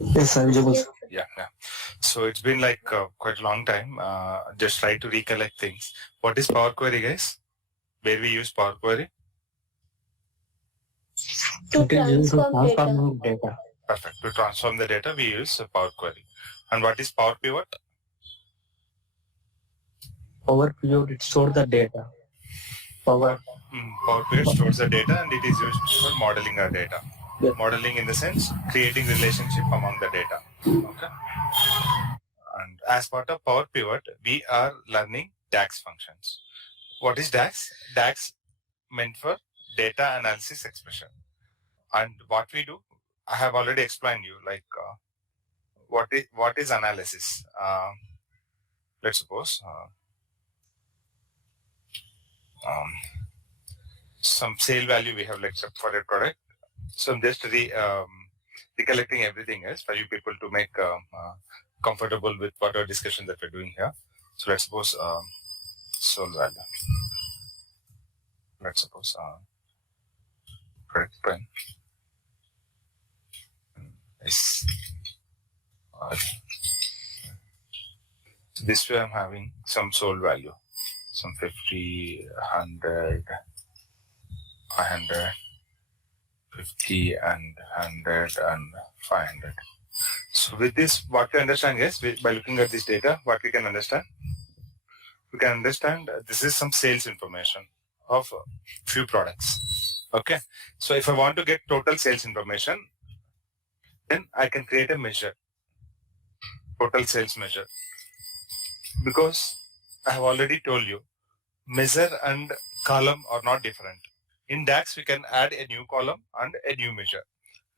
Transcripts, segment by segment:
Yes, sir. Visible, sir. Yeah. So it's been like quite a long time. Just try to recollect things. What is Power Query, guys? Where we use Power Query? To transform data. Perfect. To transform the data, we use Power Query. And what is Power Pivot? Power pivot, it stores the data. Power Pivot stores the data and it is used for modeling our data. Yes. Modeling in the sense creating relationship among the data. Okay. And as part of Power Pivot, we are learning DAX functions. What is DAX? DAX meant for data analysis expression. And what we do, I have already explained you like what is analysis. Let's suppose some sale value we have lectured for a product. So I'm just recollecting everything else for you people to make comfortable with whatever discussion that we're doing here. So let's suppose sold value. Let's suppose product pen is so this way I'm having some sold value, some 50, 100, 500, 50 and 100 and 500. So with this, what we understand, yes, by looking at this data, what we can understand? We can understand this is some sales information of few products. Okay. So if I want to get total sales information, then I can create a measure, total sales measure. Because I have already told you, measure and column are not different. In DAX, we can add a new column and a new measure.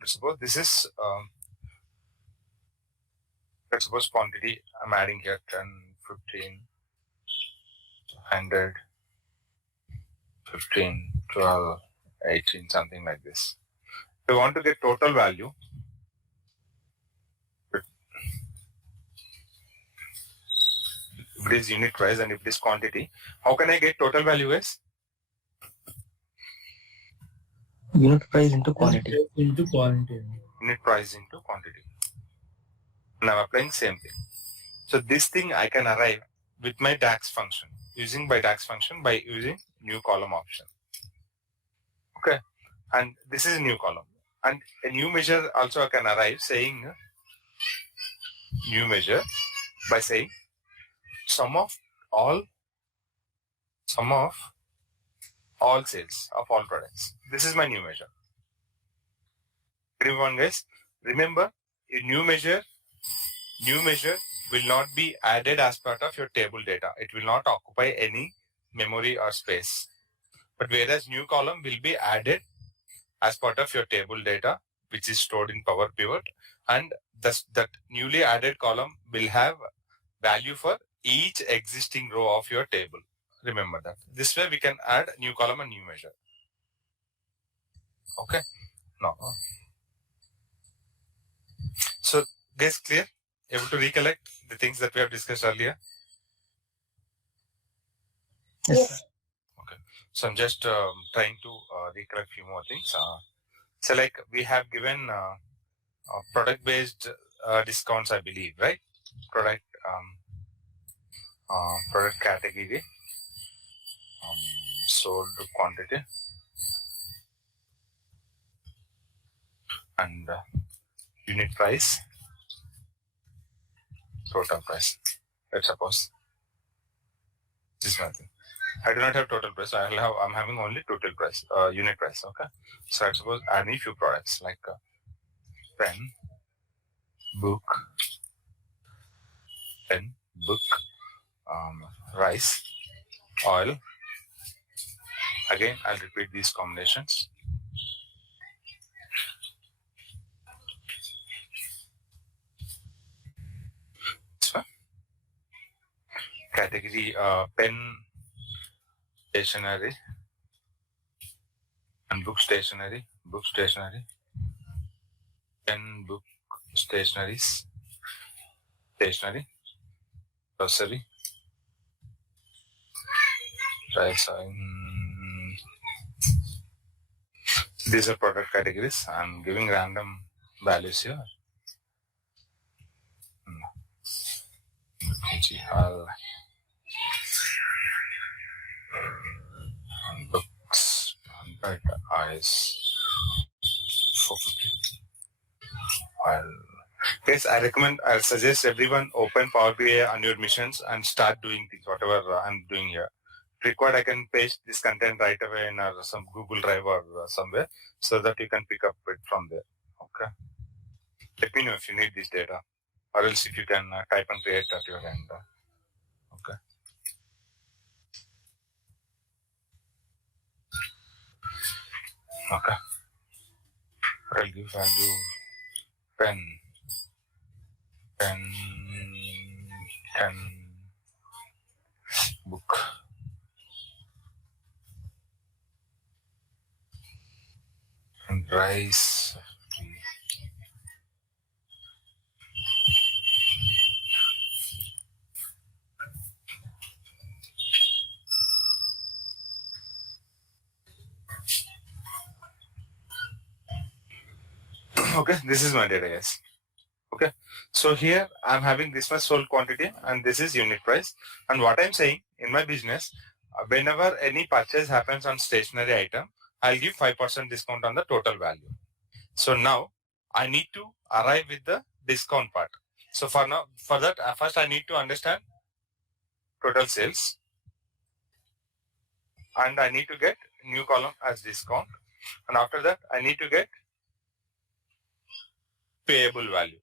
Let's suppose this is, let's suppose quantity, I'm adding here 10, 15, 100, 15, 12, 18, something like this. If I want to get total value, if it is unit price and if it is quantity, how can I get total value as? Unit price into quantity. Into quantity. Unit price into quantity. And I'm applying same thing. So this thing I can arrive with my DAX function, using by DAX function by using new column option. Okay. And this is a new column. And a new measure also I can arrive saying new measure by saying sum of all sales of all products. This is my new measure. Everyone guys, remember a new measure will not be added as part of your table data. It will not occupy any memory or space. But whereas new column will be added as part of your table data, which is stored in Power Pivot, and thus that newly added column will have value for each existing row of your table. Remember that. This way we can add new column and new measure. Okay. Now, so guys, clear? Able to recollect the things that we have discussed earlier? Yes, sir. Okay. So I'm just trying to recollect few more things. So like we have given product-based discounts, I believe, right? Product category, sold quantity, and unit price, total price. Let's suppose this is nothing. I do not have total price. I'm having only total price, unit price. Okay. So I suppose add me few products like pen, book, rice, oil. Again, I'll repeat these combinations. Category pen, stationery, and book stationery, pen, book, stationeries, stationery, grocery, price. These are product categories. I'm giving random values here. GL books 100 eyes 450. I'll suggest everyone open Power BI on your missions and start doing things, whatever I'm doing here. Required, I can paste this content right away in some Google Drive or somewhere so that you can pick up it from there. Okay. Let me know if you need this data, or else if you can type and create at your end. Okay. Okay. I'll give value 10, 10, 10 book. And rice. Okay, this is my data, guys. Okay, so here I'm having this much sold quantity and this is unit price. And what I'm saying in my business, whenever any purchase happens on stationery item, I'll give 5% discount on the total value. So now I need to arrive with the discount part. So for that, first I need to understand total sales, and I need to get new column as discount. And after that, I need to get payable value.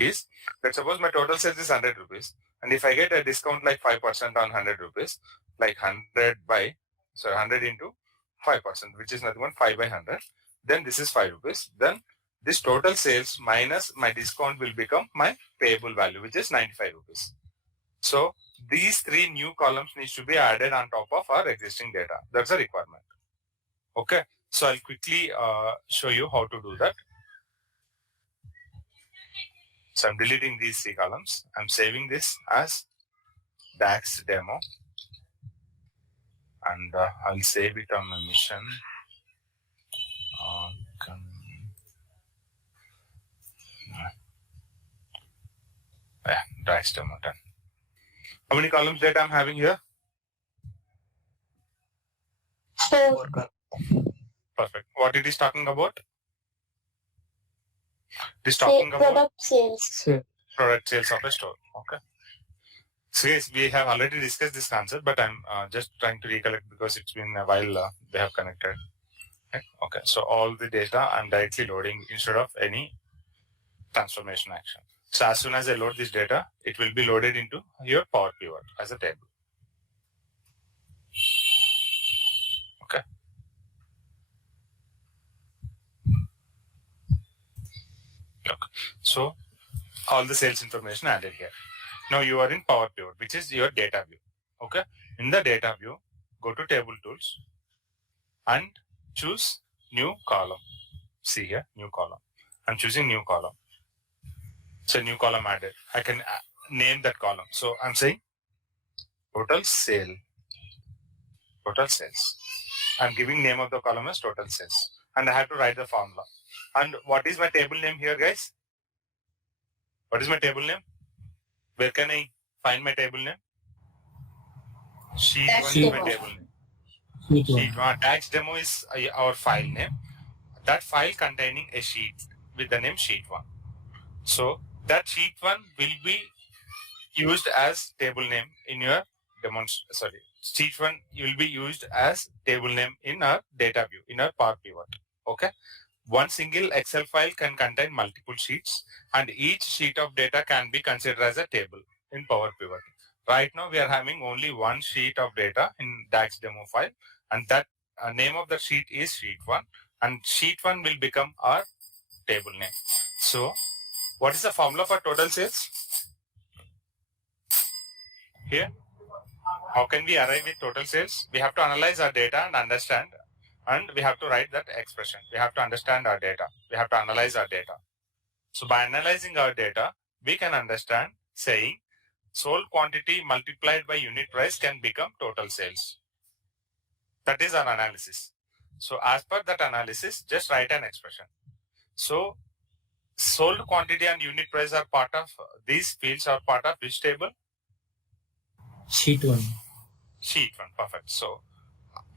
Is let's suppose my total sales is 100 rupees, and if I get a discount like 5% on 100 rupees, like 100 into 5%, which is nothing but 5 by 100, then this is 5 rupees. Then this total sales minus my discount will become my payable value, which is 95 rupees. So these three new columns needs to be added on top of our existing data. That's a requirement. Okay, so I'll quickly show you how to do that. So I'm deleting these three columns. I'm saving this as DAX demo, and I'll save it on my mission. DAX demo 10. How many columns data I'm having here? 4. Perfect. What it is talking about? It is talking about product sales. Product sales of a store. Okay. So yes, we have already discussed this concept, but I'm just trying to recollect because it's been a while they have connected. Okay. So all the data I'm directly loading instead of any transformation action. So as soon as I load this data, it will be loaded into your Power Pivot as a table. Okay. Look. So all the sales information added here. Now you are in Power Pivot, which is your data view. Okay. In the data view, go to Table Tools and choose New Column. See here, New Column. I'm choosing New Column. So new column added. I can name that column. So I'm saying total sale. Total sales. I'm giving name of the column as total sales. And I have to write the formula. And what is my table name here, guys? What is my table name? Where can I find my table name? Sheet 1 is my table name. Sheet 1. DAX demo is our file name. That file containing a sheet with the name Sheet 1. So that Sheet 1 will be used as table name in your Sheet 1 will be used as table name in our data view, in our Power Pivot. Okay. One single Excel file can contain multiple sheets, and each sheet of data can be considered as a table in Power Pivot. Right now we are having only one sheet of data in DAX demo file, and that name of the sheet is Sheet 1, and Sheet 1 will become our table name. So what is the formula for total sales? Here, how can we arrive with total sales? We have to analyze our data and understand, and we have to write that expression. We have to understand our data. We have to analyze our data. So by analyzing our data, we can understand saying sold quantity multiplied by unit price can become total sales. That is our analysis. So as per that analysis, just write an expression. So sold quantity and unit price are part of, these fields are part of which table? Sheet 1. Sheet 1, perfect. So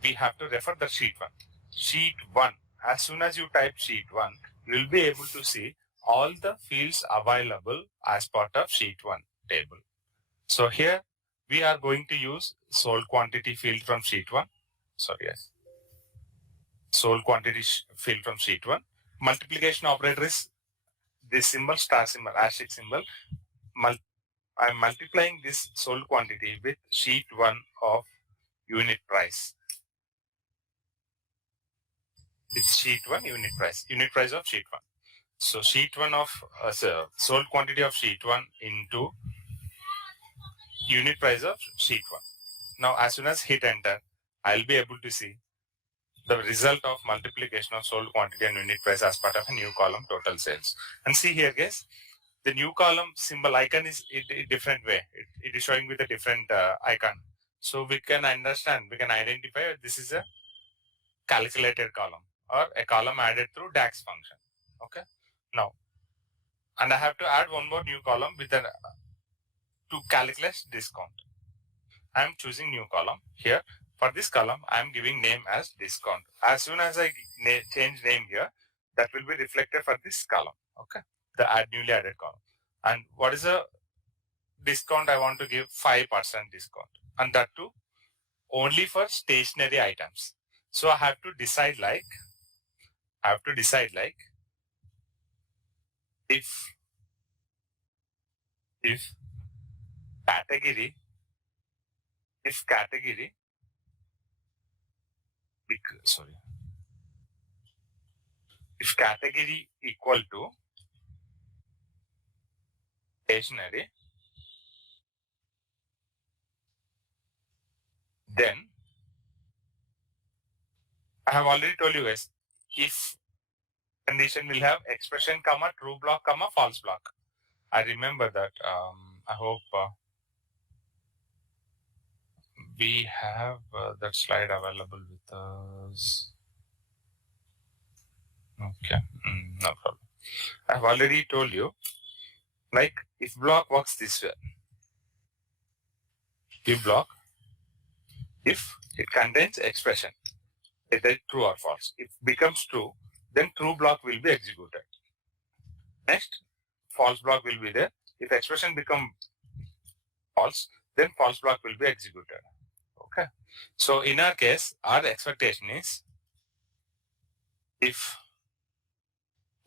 we have to refer the sheet 1. Sheet 1, as soon as you type sheet 1, you will be able to see all the fields available as part of sheet 1 table. So here we are going to use sold quantity field from sheet 1. Sorry, yes. Sold quantity field from sheet 1. Multiplication operator is this symbol, star symbol, asterisk symbol. I'm multiplying this sold quantity with sheet 1 of unit price. With sheet 1 unit price of sheet 1. So sheet 1 of sold quantity of sheet 1 into unit price of sheet 1. Now as soon as hit enter, I'll be able to see the result of multiplication of sold quantity and unit price as part of a new column, total sales. And see here guys, the new column symbol icon is a different way. It is showing with a different icon. So we can understand, we can identify this is a calculated column or a column added through DAX function. Okay. Now, and I have to add one more new column with a to calculate discount. I am choosing new column here. For this column, I am giving name as discount. As soon as I change name here, that will be reflected for this column. Okay, the newly added column. And what is the discount? I want to give 5% discount, and that too only for stationery items. So I have to decide like if category if category equal to stationery, then I have already told you guys, if condition will have expression comma true block comma false block. I remember that. I hope we have that slide available with us. Okay, no problem. I've already told you, like if block works this way, if block, if it contains expression, either true or false. If becomes true, then true block will be executed. Next, false block will be there. If expression become false, then false block will be executed. Okay. So in our case, our expectation is if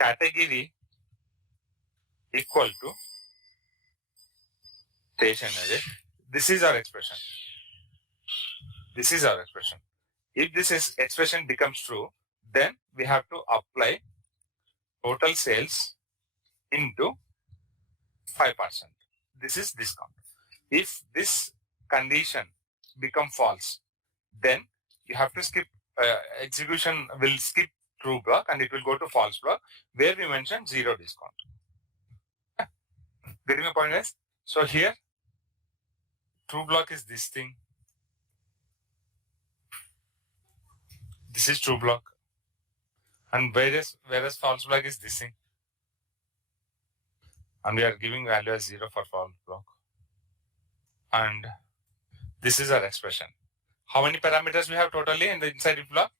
category equal to stationery, this is our expression. This is our expression. If this is expression becomes true, then we have to apply total sales into 5%. This is discount. If this condition become false, then you have to skip execution will skip true block and it will go to false block where we mentioned 0 discount. Getting my point, guys? So here true block is this thing. This is true block. And whereas false block is this thing. And we are giving value as 0 for false block. And this is our expression. How many parameters we have totally in the inside if block?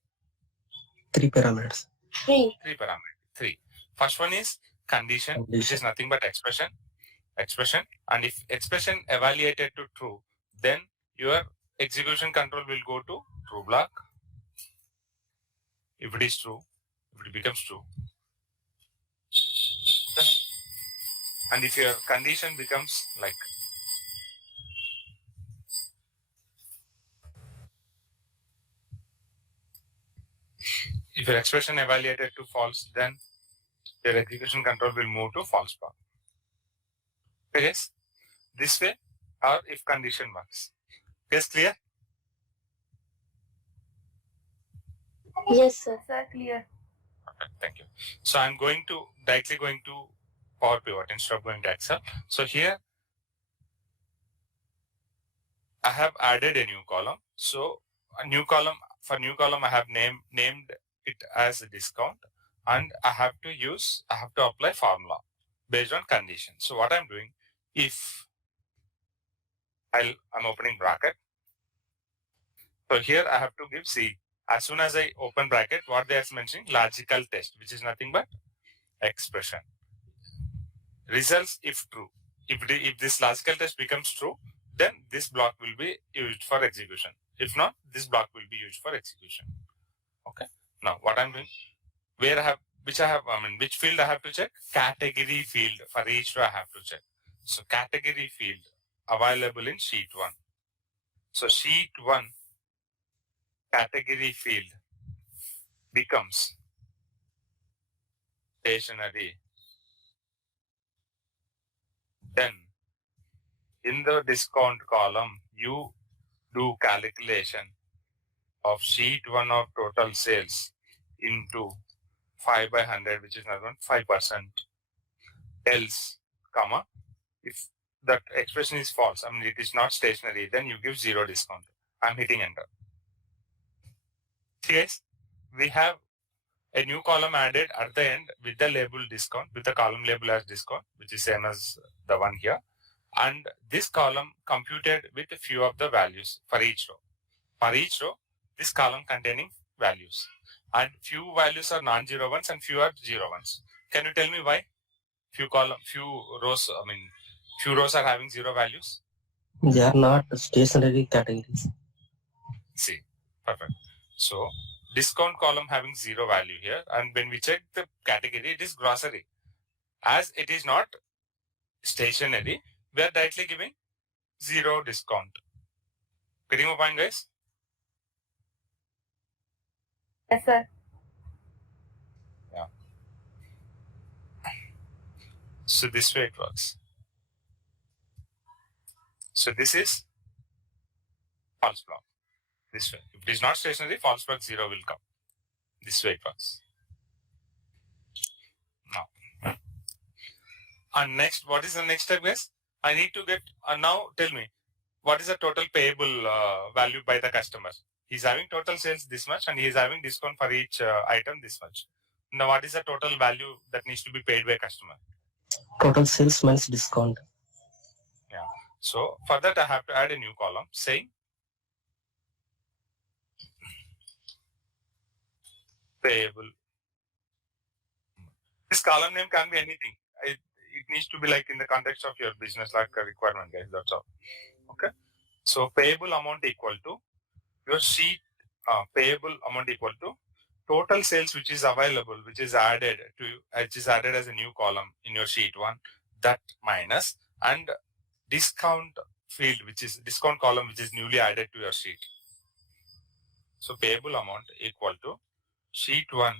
3 parameters. 3. 3 parameters. 3. First one is condition, which is nothing but expression. And if expression evaluated to true, then your execution control will go to true block. If it is true, if it becomes true. Okay. And if your condition becomes like if your expression evaluated to false, then your execution control will move to false block. Okay, yes? This way, or if condition works. Yes, clear? Yes, sir. Sir, clear. Okay, thank you. So I'm directly going to Power Pivot instead of going to Excel. So here, I have added a new column. So a new column, I have named it as a discount. and I have to apply formula based on condition. So what I'm doing, if I'm opening bracket. So here I have to give C. As soon as I open bracket, what they are mentioning, logical test, which is nothing but expression. Results if true. If this logical test becomes true, then this block will be used for execution. If not, this block will be used for execution. Okay. Now what I'm doing, which field I have to check? Category field. For each row I have to check. So category field available in sheet 1. So sheet 1 category field becomes stationery. Then in the discount column, you do calculation of sheet 1 of total sales into 5 by 100, which is another 5%. Else, comma, if that expression is false, it is not stationary, then you give 0 discount. I'm hitting enter. See guys, we have a new column added at the end with the label discount, with the column label as discount, which is same as the one here. And this column computed with a few of the values for each row. For each row, this column containing values. And few values are non-zero ones and few are 0 ones. Can you tell me why? Few rows are having 0 values? They are not stationary categories. See, perfect. So, discount column having 0 value here, and when we check the category, it is grocery. As it is not stationary, we are directly giving 0 discount. Getting my point, guys? Yes, sir. Yeah. So this way it works. So this is false block. This way. If it is not stationary, false block 0 will come. This way it works. Now. And next, what is the next step, guys? I need to get, now tell me, what is the total payable value by the customer? He's having total sales this much and he is having discount for each item this much. Now, what is the total value that needs to be paid by customer? Total sales minus discount. Yeah. So, for that I have to add a new column saying payable. This column name can be anything. It needs to be like in the context of your business, like a requirement, guys. That's all. Okay. So payable amount equal to your sheet payable amount equal to total sales which is available, which is added as a new column in your sheet 1, that minus, and discount field, which is discount column, which is newly added to your sheet. So payable amount equal to sheet 1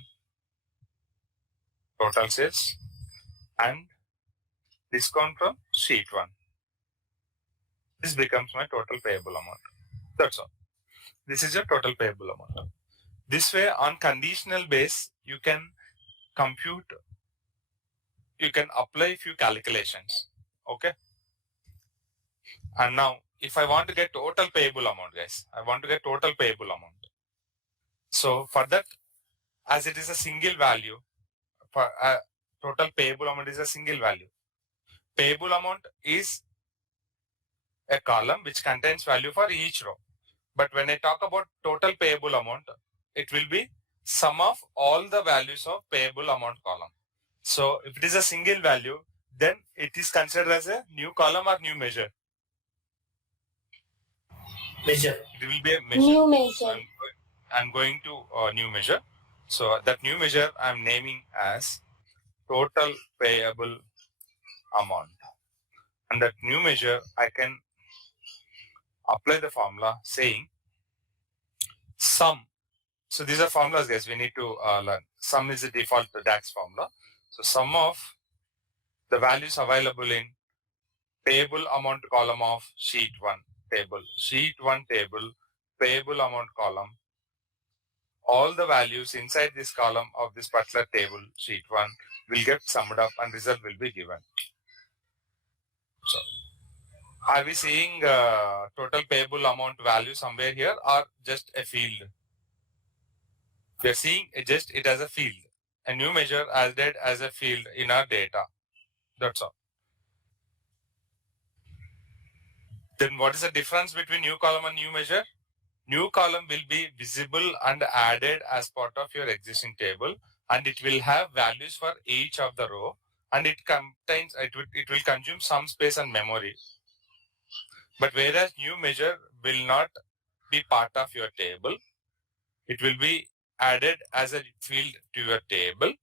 total sales and discount from sheet 1. This becomes my total payable amount. That's all. This is your total payable amount. This way, on conditional base, you can compute, you can apply few calculations. Okay. And now, if I want to get total payable amount, guys, I want to get total payable amount. So for that, as it is a single value, for total payable amount is a single value. Payable amount is a column which contains value for each row. But when I talk about total payable amount, it will be sum of all the values of payable amount column. So if it is a single value, then it is considered as a new column or new measure. Measure. It will be a measure. New measure. So I'm going to new measure. So that new measure I'm naming as total payable amount. And that new measure I can apply the formula saying sum. So these are formulas, guys, we need to learn. Sum is the default DAX formula. So sum of the values available in payable amount column of sheet 1 table. Sheet 1 table, payable amount column. All the values inside this column of this particular table, sheet 1, will get summed up and result will be given. So, are we seeing total payable amount value somewhere here or just a field? We are seeing it as a field, a new measure added as a field in our data. That's all. Then what is the difference between new column and new measure? New column will be visible and added as part of your existing table, and it will have values for each of the row, and it will consume some space and memory. But whereas new measure will not be part of your table, it will be added as a field to your table,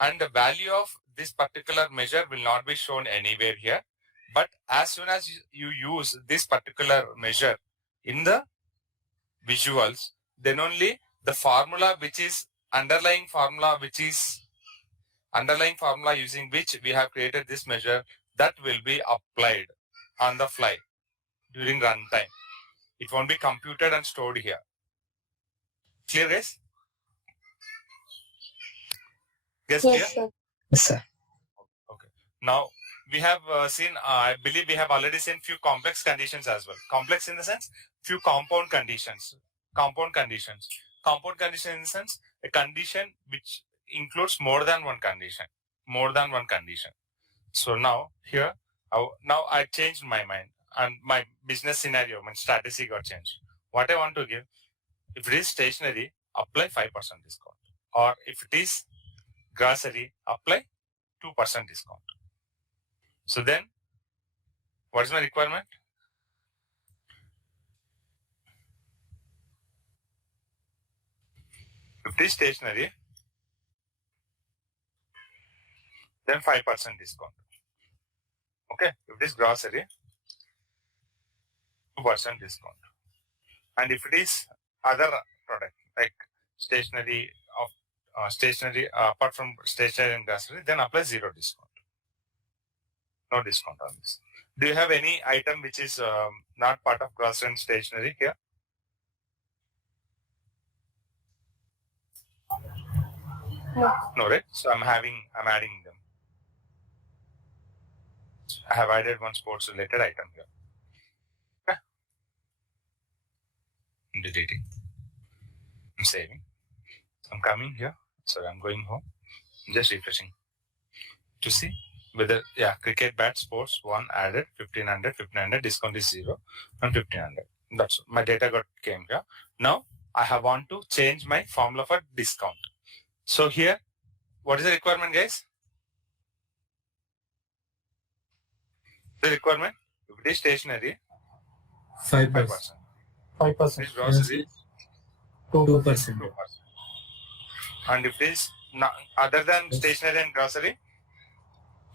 and the value of this particular measure will not be shown anywhere here. But as soon as you use this particular measure in the visuals, then only the formula which is underlying formula using which we have created this measure, that will be applied on the fly during runtime. It won't be computed and stored here. Clear, guys? Yes, clear? Yes, sir. Yes, sir. Okay. Now we have seen, I believe we have already seen few complex conditions as well. Complex in the sense, few compound conditions. Compound condition in the sense, a condition which includes more than one condition. So now here, now I changed my mind and my business scenario, my strategy got changed. What I want to give, if it is stationery, apply 5% discount. Or if it is grocery, apply 2% discount. So then, what is my requirement? If it is stationery, then 5% discount. Okay, if it is grocery, 2% discount. And if it is other product like stationery apart from stationery and grocery, then apply 0 discount. No discount on this. Do you have any item which is not part of grocery and stationery here? No, right? So I'm adding them. I have added one sports related item here. Okay. I'm deleting. I'm saving. I'm coming here. So I'm going home. I'm just refreshing to see whether, yeah, cricket bat sports 1 added 1500, discount is 0 and 1500. That's my data came here. Now I want to change my formula for discount. So here, what is the requirement, guys? The requirement, if it is stationery, 5%. 5%. If it is grocery, 2%. And if it is other than stationery and grocery,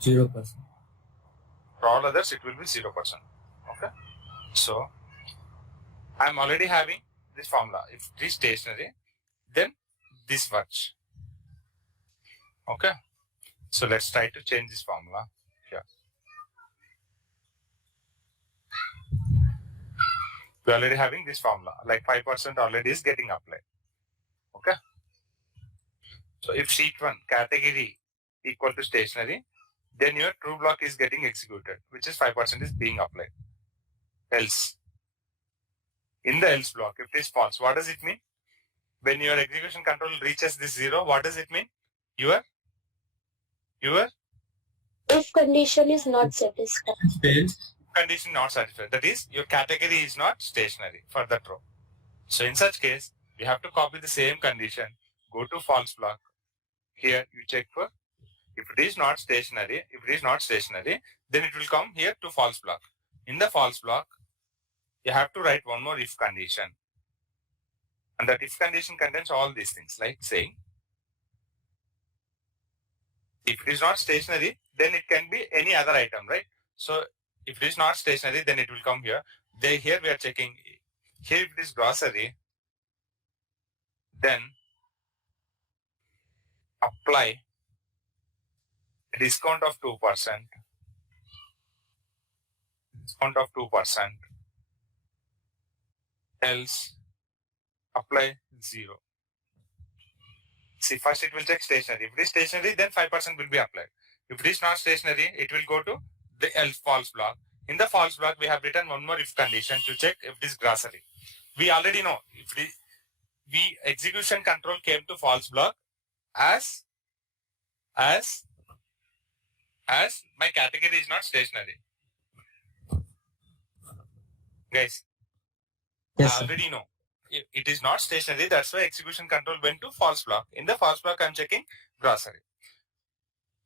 0%. For all others, it will be 0%. Okay. So I'm already having this formula. If it is stationery, then this much. Okay. So let's try to change this formula here. We're already having this formula, like 5% already is getting applied. Okay. So if sheet 1 category equal to stationery, then your true block is getting executed, which is 5% is being applied. Else. In the else block, if it is false, what does it mean? When your execution control reaches this 0, what does it mean? Your If condition is not satisfied. Condition not satisfied. That is, your category is not stationary for that row. So in such case, we have to copy the same condition, go to false block. Here you check for, if it is not stationary, then it will come here to false block. In the false block, you have to write one more if condition. And that if condition contains all these things, like saying, if it is not stationary, then it can be any other item, right? So if it is not stationary, then it will come here. Here we are checking, here if it is grocery, then apply a discount of 2%. Else apply 0. See, first it will check stationary. If it is stationary, then 5% will be applied. If it is not stationary, it will go to the else false block. In the false block, we have written one more if condition to check if it is grocery. We execution control came to false block as as my category is not stationary. Guys, Yes, I sir. already know it is not stationary. That's why execution control went to false block. In the false block, I'm checking grocery.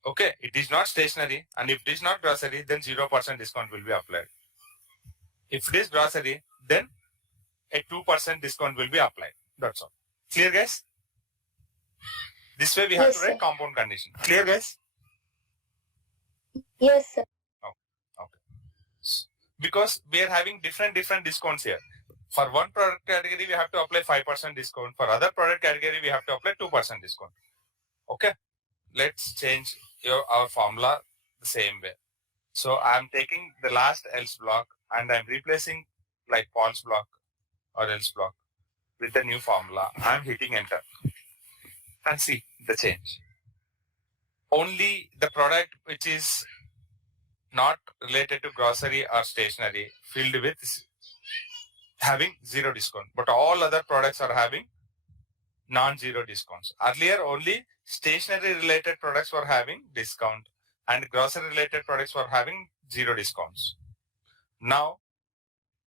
Okay, it is not stationary, and if it is not grocery, then 0% discount will be applied. If it is grocery, then a 2% discount will be applied. That's all. Clear, guys? This way we have Yes, to write sir. compound condition. Clear, guys? Yes, sir. Okay. Because we are having different discounts here. For one product category, we have to apply 5% discount. For other product category, we have to apply 2% discount. Okay. Let's change our formula the same way. So I'm taking the last else block and I'm replacing like false block or else block with the new formula. I'm hitting enter and see the change. Only the product which is not related to grocery or stationery filled with having 0 discount, but all other products are having non-zero discounts. Earlier only stationery related products were having discount and grocery related products were having 0 discounts. Now,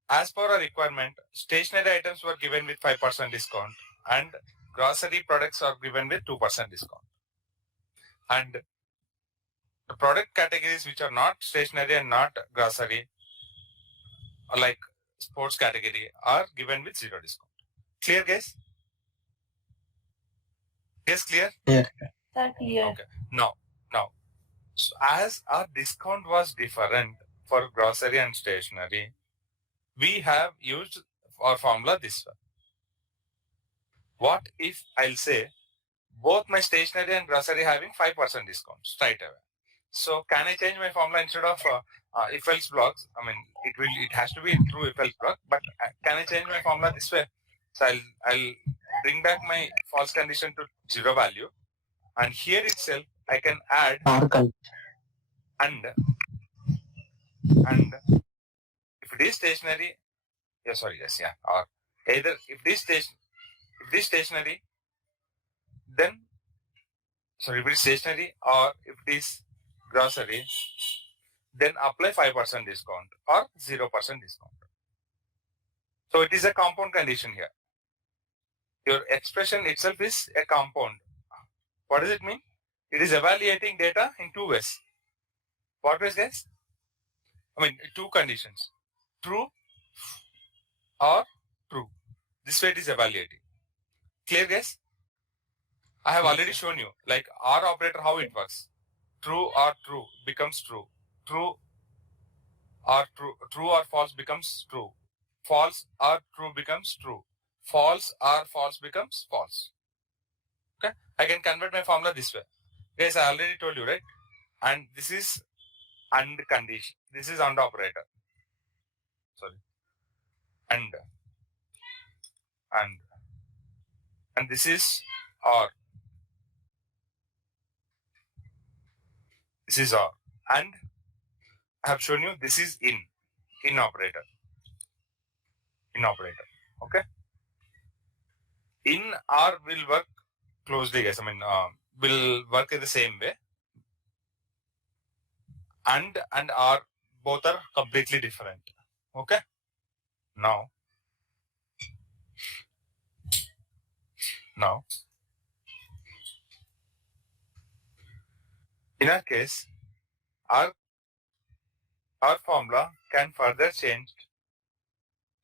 as per our requirement, stationery items were given with 5% discount and grocery products are given with 2% discount. And the product categories which are not stationery and not grocery, like sports category, are given with 0 discount. Clear, guys? Yes, clear? Clear. Okay. Now, so as our discount was different for grocery and stationery, we have used our formula this way. What if I'll say both my stationery and grocery having 5% discount straight away? So can I change my formula instead of if else blocks? I mean, it has to be true if else block, but can I change my formula this way? So I'll bring back my false condition to 0 value, and here itself I can add Or con- and if it is stationary, or either if this stationary, then if it is stationary or if it is grocery, then apply 5% discount or 0% discount. So it is a compound condition here. Your expression itself is a compound. What does it mean? It is evaluating data in 2 ways. What ways, guys? I mean, 2 conditions. True or true. This way it is evaluating. Clear, guys? I have already shown you, like OR operator, how it works. True or true becomes true. True or false becomes true. False or true becomes true. False or false becomes false. Okay? I can convert my formula this way. Guys, I already told you, right? And this is AND condition. This is AND operator. Sorry. And this is OR. This is OR. And I have shown you this is in operator. In operator. Okay? In OR will work closely, guys. I mean, will work in the same way. And OR both are completely different. Okay? Now, in our case, our formula can further change.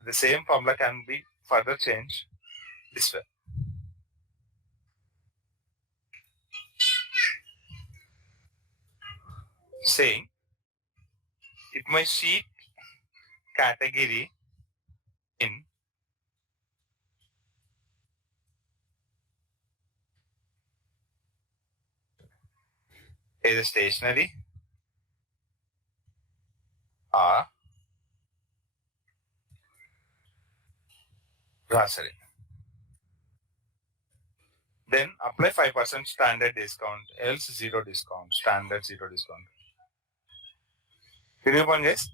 The same formula can be further changed this way. Saying, if my sheet category in is stationery or grocery, then apply 5% standard discount, else 0 discount, standard 0 discount. Can you point, guys?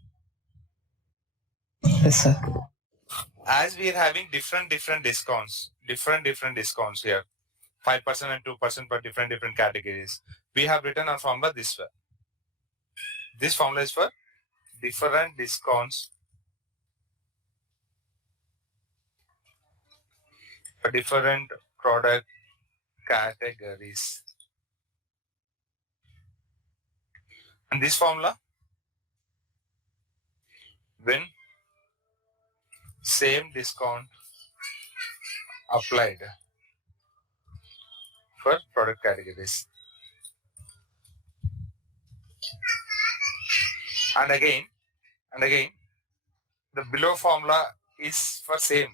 Yes, sir. As we are having different discounts here, 5% and 2% for different categories. We have written our formula this way. This formula is for different discounts for different product categories. And this formula, when same discount applied for product categories. And again, the below formula is for same,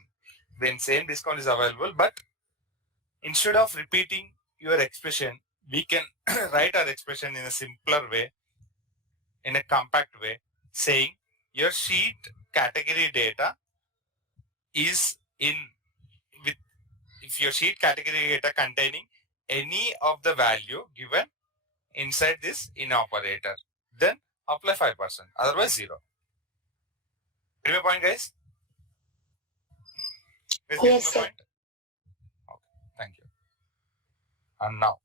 when same discount is available, but instead of repeating your expression, we can write our expression in a simpler way, in a compact way, saying your sheet category data is in with, if your sheet category data containing any of the value given inside this in operator, then apply 5%, otherwise 0. Get my point, guys? Yes, sir. Point? Okay, thank you. And now,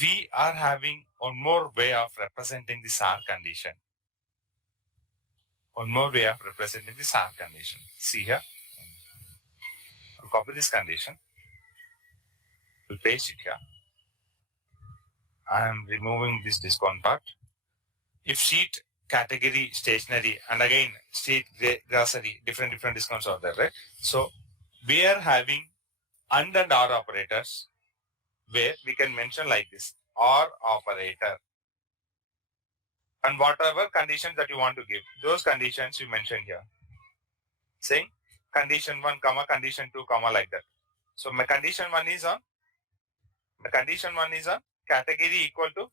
we are having one more way of representing this R condition. One more way of representing this R condition. See here. I'll copy this condition. We'll paste it here. I am removing this discount part. If sheet category stationery and again sheet grocery, different discounts are there, right? So we are having and or operators where we can mention like this, or operator. And whatever conditions that you want to give, those conditions you mention here. Saying condition 1, comma, condition 2, comma, like that. So my condition 1 is on category equal to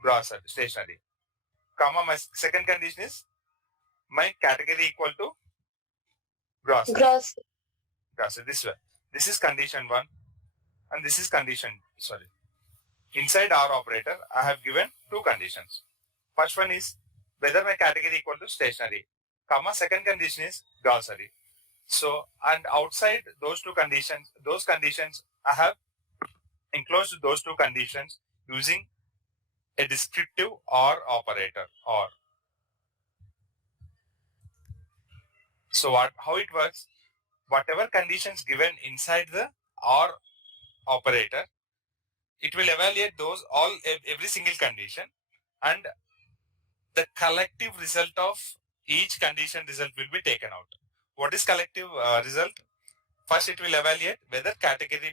grocery, stationery. Comma, my second condition is my category equal to grocery. Grocery, this way. This is condition 1 and this is condition, inside our operator, I have given two conditions. First one is whether my category equal to stationery, comma, second condition is grocery. So, and outside those conditions, I have enclosed those two conditions using a descriptive OR operator, OR. So how it works, whatever conditions given inside the OR operator, it will evaluate every single condition, and the collective result of each condition result will be taken out. What is collective result? First, it will evaluate whether category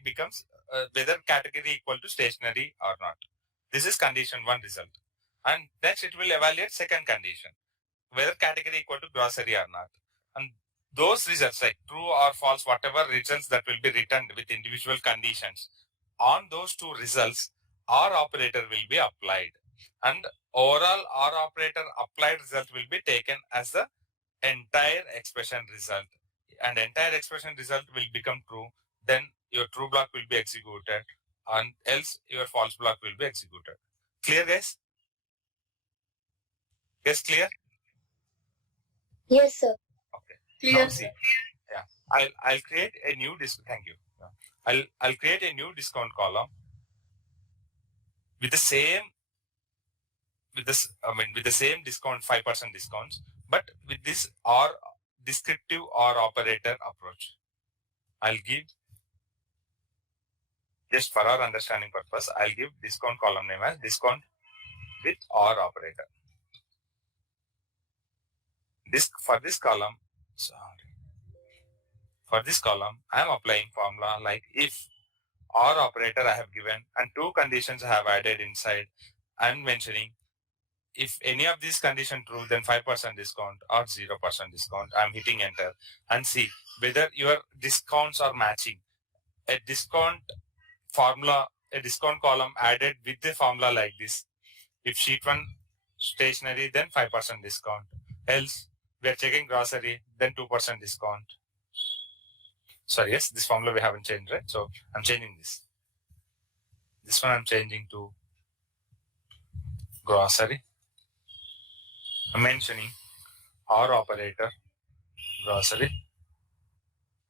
equal to stationery or not. This is condition 1 result. And next, it will evaluate second condition, whether category equal to grocery or not. And those results, like true or false, whatever results that will be returned with individual conditions, on those two results, OR operator will be applied. And overall OR operator applied result will be taken as the entire expression result. And entire expression result will become true. Then your true block will be executed, and else your false block will be executed. Clear, guys? Yes, clear? Yes, sir. Okay. Clear. Now see, yeah, I'll create a new Thank you. I'll create a new discount column with the same discount, 5% discounts, but with this OR descriptive OR operator approach. I'll give, just for our understanding purpose, I'll give discount column name as discount with OR operator. For this column, I am applying formula like if OR operator I have given and two conditions I have added inside. I am mentioning if any of these conditions true, then 5% discount or 0% discount. I am hitting enter and see whether your discounts are matching. A discount formula, a discount column added with the formula like this. If sheet 1 stationery, then 5% discount. Else, we are checking grocery, then 2% discount. Sorry, yes, this formula we haven't changed, right? So I'm changing this. This one I'm changing to grocery. I'm mentioning OR operator, grocery,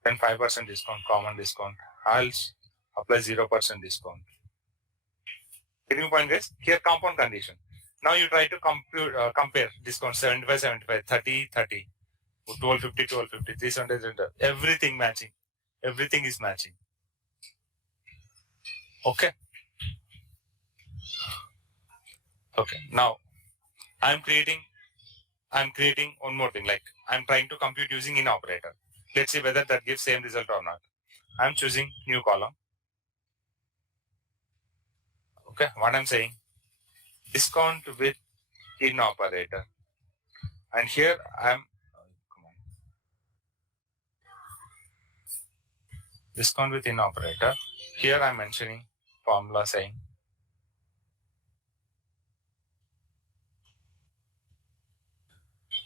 then 5% discount, common discount, I'll apply 0% discount. Getting point, guys? Here compound condition. Now you try to compare discount 75, 75, 30, 30, 1250, 1250, 300, everything matching. Everything is matching. Okay. Okay. Now I'm creating one more thing. Like I'm trying to compute using in operator. Let's see whether that gives same result or not. I'm choosing new column. Okay. What I'm saying, discount with in operator. And here I'm discount with in operator. Here I'm mentioning formula saying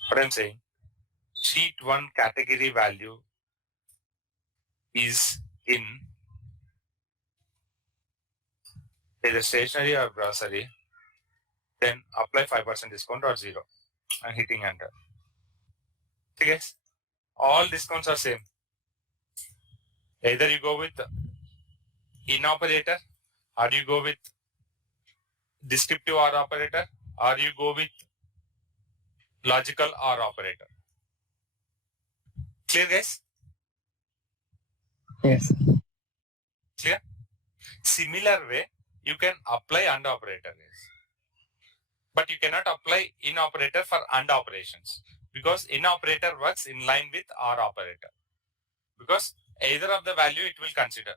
what I'm saying, sheet 1 category value is in either stationery or grocery, then apply 5% discount or 0 and hitting enter. Okay, guys, all discounts are same. Either you go with in operator, or you go with descriptive OR operator, or you go with logical OR operator. Clear, guys? Yes. Clear? Similar way, you can apply AND operator, guys. But you cannot apply in operator for AND operations because in operator works in line with OR operator. Because either of the value it will consider.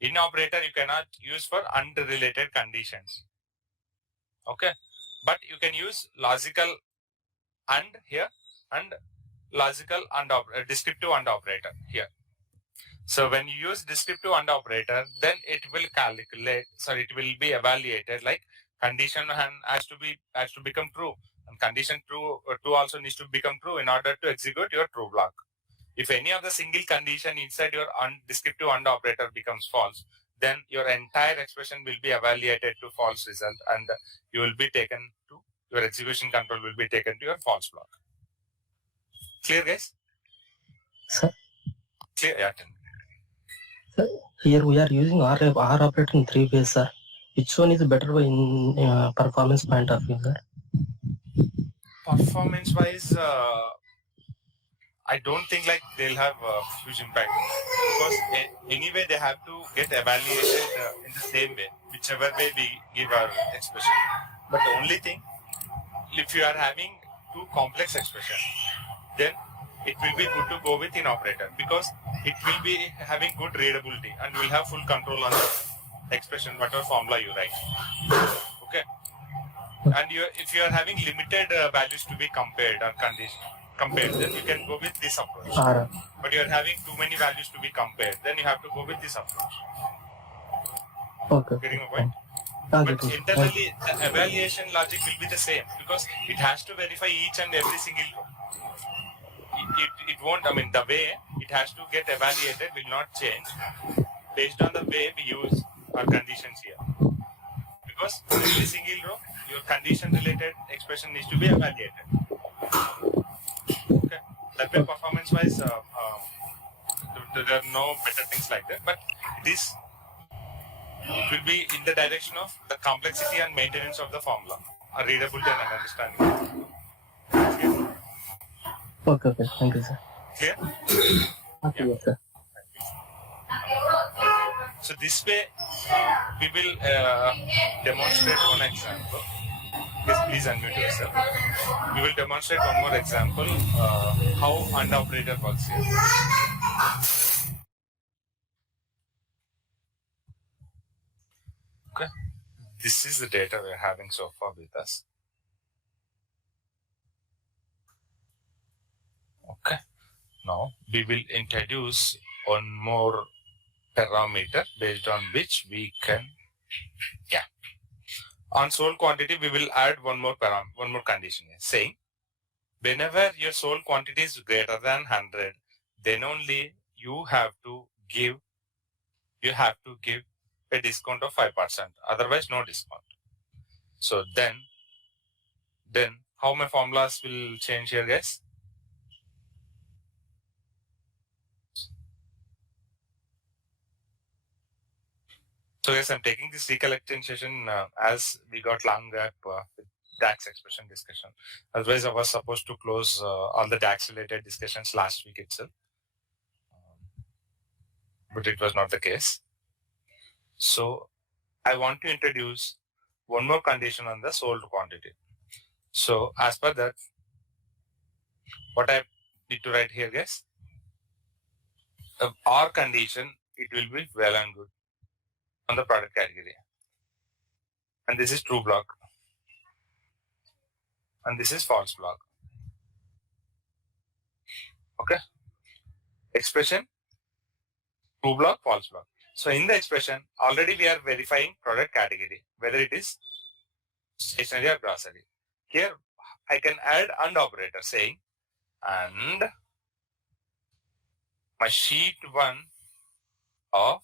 In operator you cannot use for unrelated conditions. Okay, but you can use logical AND here and logical AND descriptive AND operator here. So when you use descriptive AND operator, then it will calculate. Sorry, it will be evaluated like condition has to become true, and condition true also needs to become true in order to execute your true block. If any of the single condition inside your descriptive AND operator becomes false, then your entire expression will be evaluated to false result, and you will be taken to your execution control will be taken to your false block. Clear, guys? Sir, Clear? Yeah. sir, here we are using R operator in 3 ways, sir. Which one is better in performance point of view, sir? Performance wise, I don't think like they'll have huge impact because anyway they have to get evaluated in the same way, whichever way we give our expression. But the only thing, if you are having two complex expression, then it will be good to go with in operator because it will be having good readability and will have full control on the expression, whatever formula you write. Okay. And if you are having limited values to be compared or compared, then you can go with this approach. But you are having too many values to be compared, then you have to go with this approach. Okay. Getting my point? But internally, the evaluation logic will be the same because it has to verify each and every single row. It won't, I mean, the way it has to get evaluated will not change based on the way we use our conditions here. Because every single row, your condition related expression needs to be evaluated. Okay. That way, performance wise, there are no better things like that. But this will be in the direction of the complexity and maintenance of the formula, readability and understanding. Okay. Thank you, sir. Clear? Okay, Yeah. sir. So this way, we will demonstrate one example. Yes, please unmute yourself. We will demonstrate one more example how AND operator works here. Okay, this is the data we are having so far with us. Okay, now we will introduce one more parameter based on which we can, on sold quantity we will add one more condition here, saying whenever your sold quantity is greater than 100, then only you have to give a discount of 5%, otherwise no discount. So then how my formulas will change here, guys? So yes, I'm taking this recollecting session as we got long gap with DAX expression discussion. Otherwise, I was supposed to close all the DAX related discussions last week itself, but it was not the case. So I want to introduce one more condition on the sold quantity. So as per that, what I need to write here, guys, or condition, it will be well and good on the product category. And this is true block. And this is false block. Okay. Expression, true block, false block. So in the expression, already we are verifying product category, whether it is stationery or grocery. Here, I can add AND operator saying, and my sheet 1 of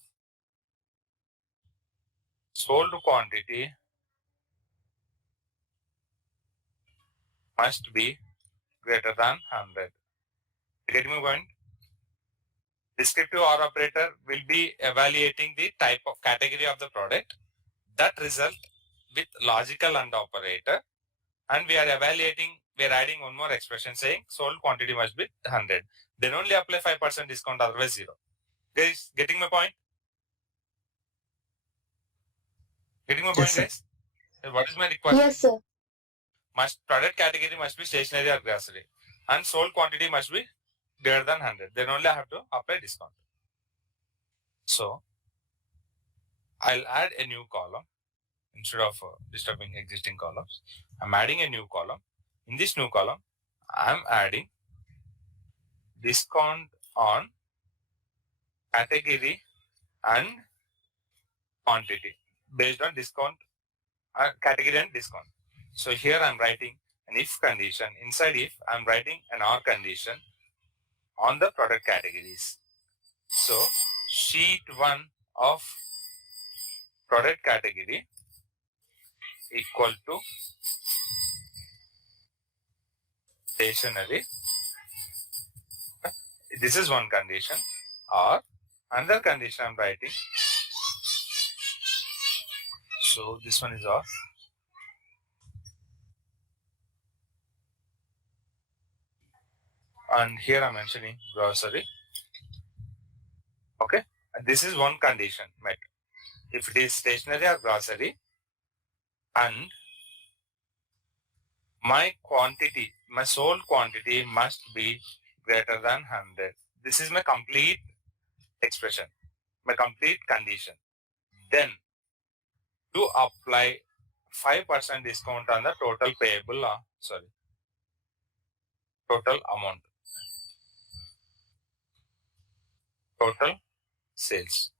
sold quantity must be greater than 100. Getting my point? Descriptive OR operator will be evaluating the type of category of the product. That result with logical AND operator, and we are evaluating, we are adding one more expression saying sold quantity must be 100. Then only apply 5% discount, otherwise 0. Guys, getting my point? Getting my point, guys? What is my request? Yes, sir. Product category must be stationery or grocery, and sold quantity must be greater than 100. Then only I have to apply discount. So I'll add a new column instead of disturbing existing columns. I'm adding a new column. In this new column, I'm adding discount on category and quantity based on discount, category and discount. So here I'm writing an if condition. Inside if, I'm writing an OR condition on the product categories. So sheet 1 of product category equal to stationery. This is one condition. Or another condition I'm writing. So this one is off. And here I'm mentioning grocery. Okay. And this is one condition met. If it is stationery or grocery, and my quantity, my sold quantity must be greater than 100. This is my complete expression, my complete condition. Then to apply 5% discount on the total payable, total amount, total sales.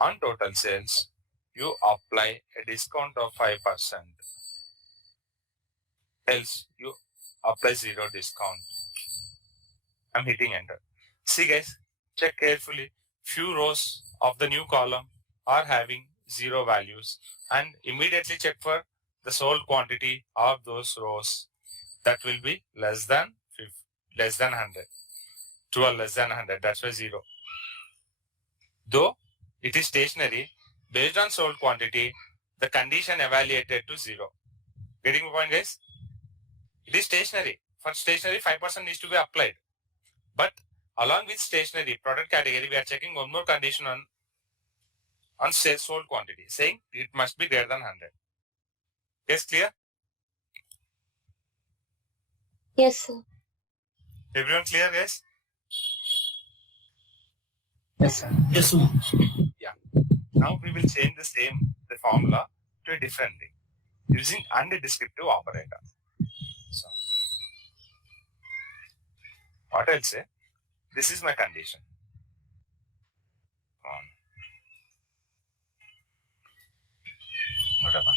On total sales, you apply a discount of 5%. Else, you apply 0 discount. I'm hitting enter. See guys, check carefully. Few rows of the new column are having 0 values, and immediately check for the sold quantity of those rows. That will be less than 100. 12 less than 100. That's why 0. Though it is stationary, based on sold quantity, the condition evaluated to 0. Getting my point, guys? It is stationary. For stationary, 5% needs to be applied. But along with stationary product category, we are checking one more condition on sold quantity, saying it must be greater than 100. Yes, clear? Yes, sir. Everyone clear, guys? Yes, sir. Yes, sir. Yeah. Now we will change the formula to a different thing using AND descriptive operator. So what I'll say, this is my condition. Whatever.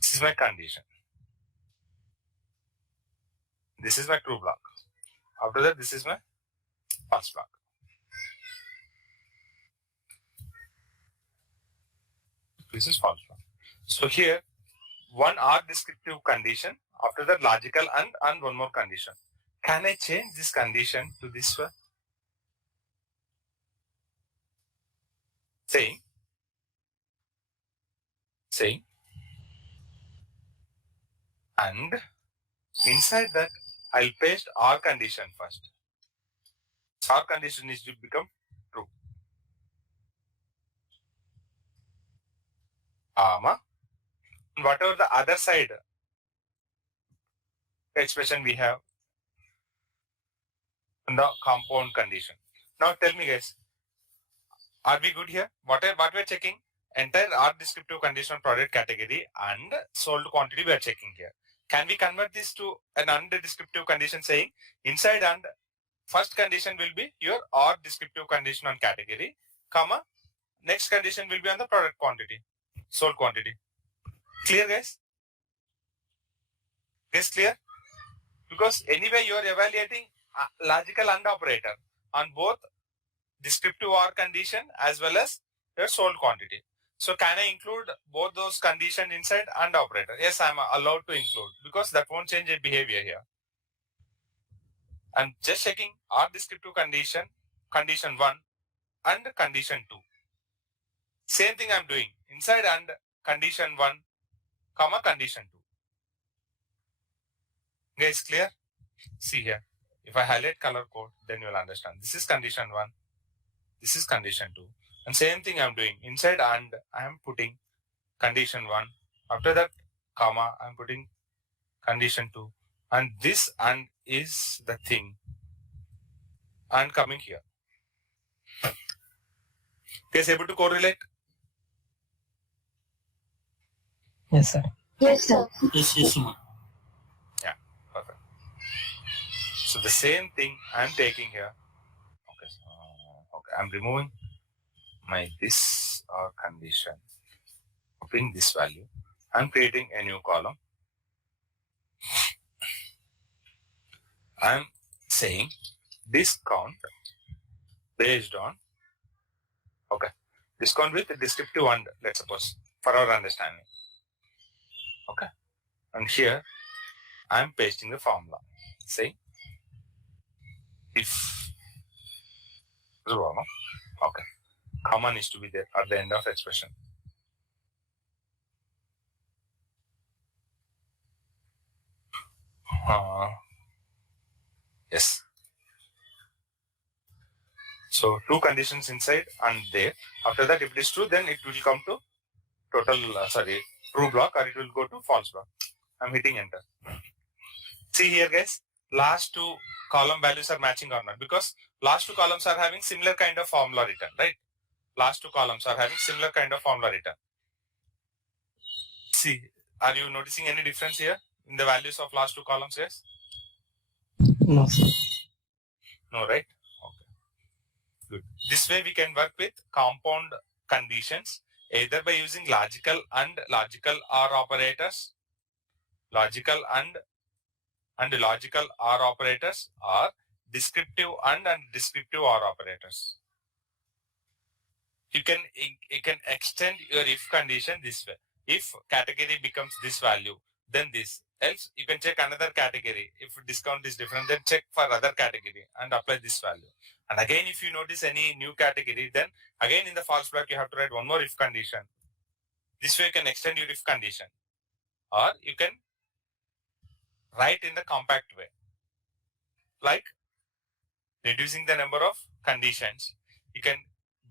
This is my condition. This is my true block. After that, this is my false block. This is false block. So here, one OR descriptive condition, after that logical and one more condition. Can I change this condition to this one? Saying, and inside that, I'll paste OR condition first. OR condition needs to become true. And whatever the other side expression we have in the compound condition. Now tell me guys, are we good here? What we're checking? Entire R descriptive condition product category and sold quantity we are checking here. Can we convert this to an AND descriptive condition saying inside AND first condition will be your R descriptive condition on category, comma, next condition will be on the product quantity, sold quantity. Clear guys? Guys clear? Because anyway you are evaluating logical AND operator on both descriptive OR condition as well as your sold quantity. So can I include both those conditions inside AND operator? Yes, I am allowed to include because that won't change a behavior here. I'm just checking R descriptive condition, condition 1 and condition 2. Same thing I'm doing inside AND condition 1, comma condition 2. Guys, clear? See here. If I highlight color code, then you will understand. This is condition 1. This is condition 2. And same thing I'm doing. Inside AND, I am putting condition 1. After that, comma, I'm putting condition 2. And this AND is the thing. And coming here. Guys, able to correlate? Yes, sir. Yes, sir. Yes, ma'am. Yeah, perfect. So the same thing I'm taking here. Okay, I'm removing my this condition, copying this value. I'm creating a new column. I'm saying discount based on, discount with descriptive AND, let's suppose, for our understanding. Okay. And here, I'm pasting the formula. Say, if, okay, comma needs to be there at the end of expression. Yes. So, two conditions inside and there. After that, if it is true, then it will come to total, true block, or it will go to false block. I'm hitting enter. See here guys, last two column values are matching or not, because last two columns are having similar kind of formula written, right? Last two columns are having similar kind of formula written. See, are you noticing any difference here in the values of last two columns, guys? No, sir. No, right? Okay. Good. This way we can work with compound conditions either by using logical and logical OR operators, logical and logical OR operators, or descriptive and descriptive OR operators. You can extend your if condition this way. If category becomes this value, then this. Else, you can check another category. If discount is different, then check for other category and apply this value. And again, if you notice any new category, then again in the false block, you have to write one more if condition. This way you can extend your if condition. Or you can write in the compact way. Like reducing the number of conditions. You can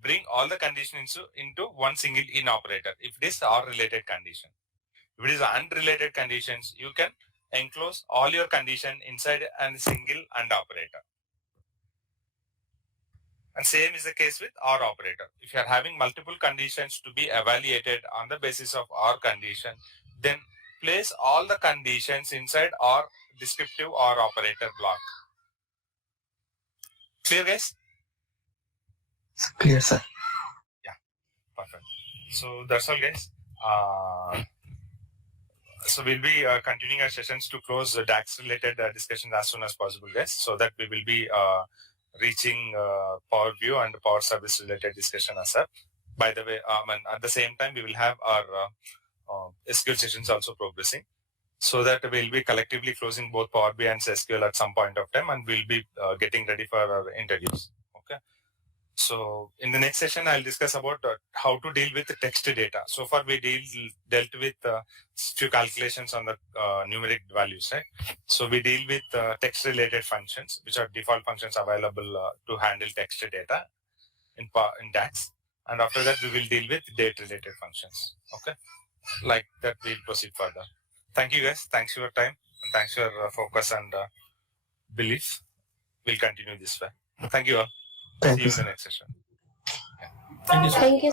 bring all the conditions into one single in operator if it is OR related condition. If it is unrelated conditions, you can enclose all your condition inside a single AND operator. And same is the case with OR operator. If you are having multiple conditions to be evaluated on the basis of OR condition, then place all the conditions inside OR descriptive OR operator block. Clear guys? Clear, sir. Yeah, perfect. So that's all guys. So we'll be continuing our sessions to close the DAX related discussions as soon as possible, guys, so that we will be reaching Power View and Power Service related discussion as well. By the way, at the same time, we will have our SQL sessions also progressing, so that we'll be collectively closing both Power BI and SQL at some point of time, and we'll be getting ready for our interviews. Okay. So in the next session, I'll discuss about how to deal with the text data. So far, we dealt with few calculations on the numeric values, right? So we deal with text-related functions, which are default functions available to handle text data in DAX. And after that, we will deal with date-related functions. Okay, like that, we'll proceed further. Thank you, guys. Thanks for your time, and thanks for your focus and belief. We'll continue this way. Thank you all. Thank See you, you in the sir. next session. Thank you.